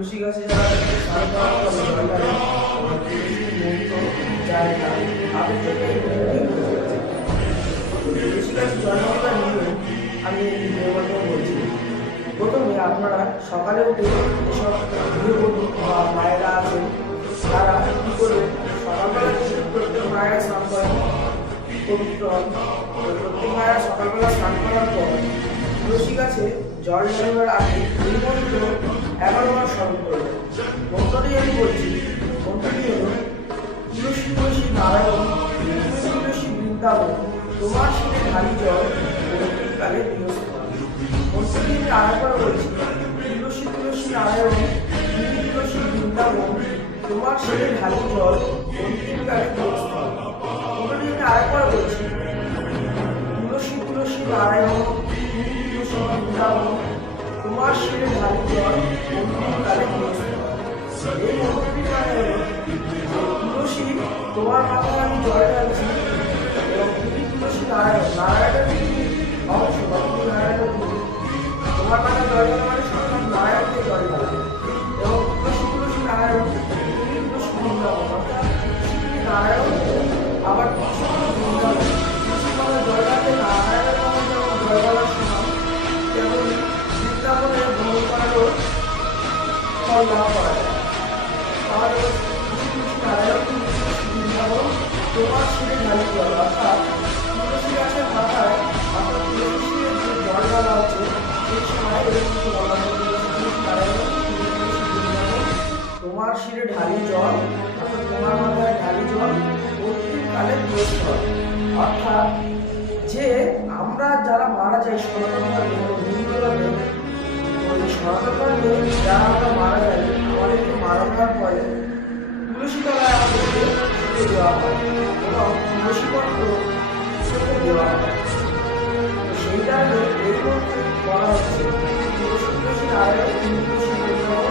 তুলসী গাছে যারা স্নান করার পরে জল ঢালে এবং তুলসীর মন্ত্র যায় না, তাদের জন্য এই ভিডিওটি হতে চলেছে। তুলসী গাছে জল ঢালার নিয়ম আমি এই ভিডিওর মাধ্যমে বলছি। প্রথমে আপনারা সকালে উঠে যেসব গৃহবধূ বা মায়েরা আছেন তারা কী করবেন, সকালবেলা কিন্তু প্রত্যেক মায়েরা স্নান করেন পবিত্র, প্রত্যেক মায়েরা সকালবেলা স্নান করার পর তুলসী গাছে জল ঢালবার আগে এই মন্ত্র 11 বার স্মরণ করবেন। মন্ত্রটি আমি বলছি, মন্ত্রটি হল তুলসী তুলসী নারায়ণ তুলসী বৃন্দাবন তোমার শিরে ঢালি জল কালে বৃহস্পতি। মন্ত্রটি আমি আরেকবার বলছি, তুলসী তুলসী নারায়ণ তুলসী বৃন্দাবন তোমার শিরে ঢালি জল কালে বৃহস্পতি। মন্ত্রটি আমি আরেকবার বলছি, তুলসী তুলসী নারায়ণ তুলসী বৃন্দাবন তোমার শিরে ঢালি জল কালে বৃহস্পতি। এই মন্ত্রটির মানে হলো তুলসী তোমার মাথায় আমি জল ঢালছি এবং তুমি তুলসী নারায়ণ, নারায়ণের অংশ বা তুমি নারায়ণের তোমার মাথায় জল ঢালা মানে সাক্ষাৎ নারায়ণকে জল ঢালা এবং তুলসী তুলসী নারায়ণ তুমি তুলসী বৃন্দাবন অর্থাৎ তুমি নারায়ণ আবার তুলসী বৃন্দাবন তুলসী মাথায় জল ঢালতে নারায়ণের মাথায় যেমন জল ঢালার সময় তেমন বৃন্দাবনের ভ্রমণ করারও ফল লাভ করা যায়। তাহলে নারায়ণ বৃন্দাবন তোমার শিরে ঢালি জল অর্থাৎ তুলসী গাছের মাথায় অর্থাৎ তুলসীর যে জল ঢালা হচ্ছে সেই সময় নারায়ণ তোমার শিরে ঢালি জল অর্থাৎ তোমার মাথায় ঢালি জল অতীতকালে বৃহস্পতি। অর্থাৎ যে আমরা যারা মারা যাই সনাতন ধর্মে হিন্দু ধর্মে, ওই সনাতন ধর্মে যারা আমরা মারা যাই আমাদেরকে মারা যাওয়ার পরে তুলসী তলায় আমাদেরকে দেওয়া হয় এবং তুলসী পত্র দেওয়া হয়। তো সেই কারণে এই মধ্যে বলা হচ্ছে তুলসী তুলসী নারায়ণ তুলসী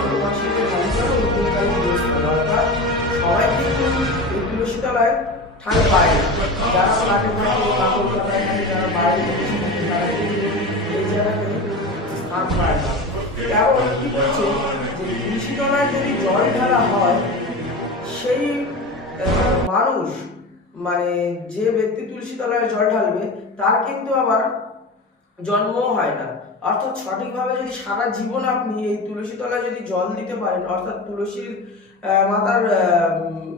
তোমার শিরে ঢালি জল অতীতকালে বৃহস্পতি। অর্থাৎ সবাই কিন্তু এই তুলসী তলায় ঠাঁই পায় না, যারা ফ্ল্যাটে থাকে বা কলকাতায় থাকে যারা বাইরে থাকে তারা কিন্তু এই জায়গাতে স্থান পায় না। এমন কি বলছে যে তুলসী তলায় যদি জল ঢালা হয় সেই মানুষ মানে যে ব্যক্তি তুলসী তলায় জল ঢালবে তার কিন্তু আবার জন্মও হয় না। অর্থাৎ সঠিকভাবে যদি সারা জীবন আপনি এই তুলসী তলায় যদি জল দিতে পারেন অর্থাৎ তুলসীর মাতার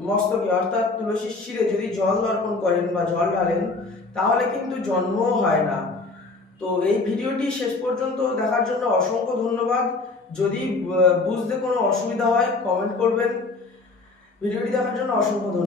মস্তকে অর্থাৎ তুলসীর শিরে যদি জল দর্পণ করেন বা জল ঢালেন তাহলে কিন্তু জন্মও হয় না। তো এই ভিডিওটি শেষ পর্যন্ত দেখার জন্য অসংখ্য ধন্যবাদ। যদি বুঝতে কোনো অসুবিধা হয় কমেন্ট করবেন। ভিডিওটি দেখার জন্য অসংখ্য ধন্যবাদ।